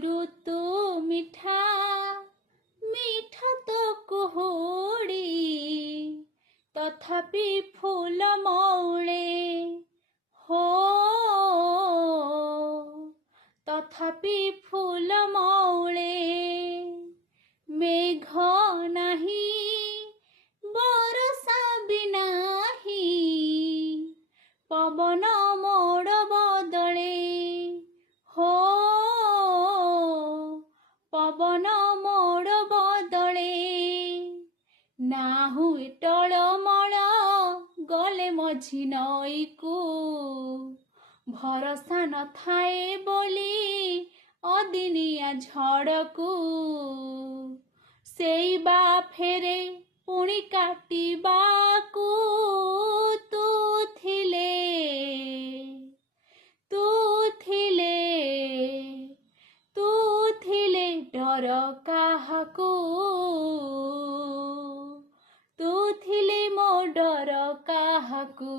ऋतु मिठा मिठा तो कुहुड़ी तथापि फूल मौळे हो तथापि फूल मौळे मेघ नाही बरसा भी नाही पवन मोड़ बदले हो पवन मोड़ बदले ना हुए टळमळ गले मझी नईकू भरसा न थाए बोली अदिनिया झड़कू सेई बा फेरे पुणी काटिबाकू तू थिले तू थिले तू थिले डर काहाकू तू थिले मो डर काहाकू।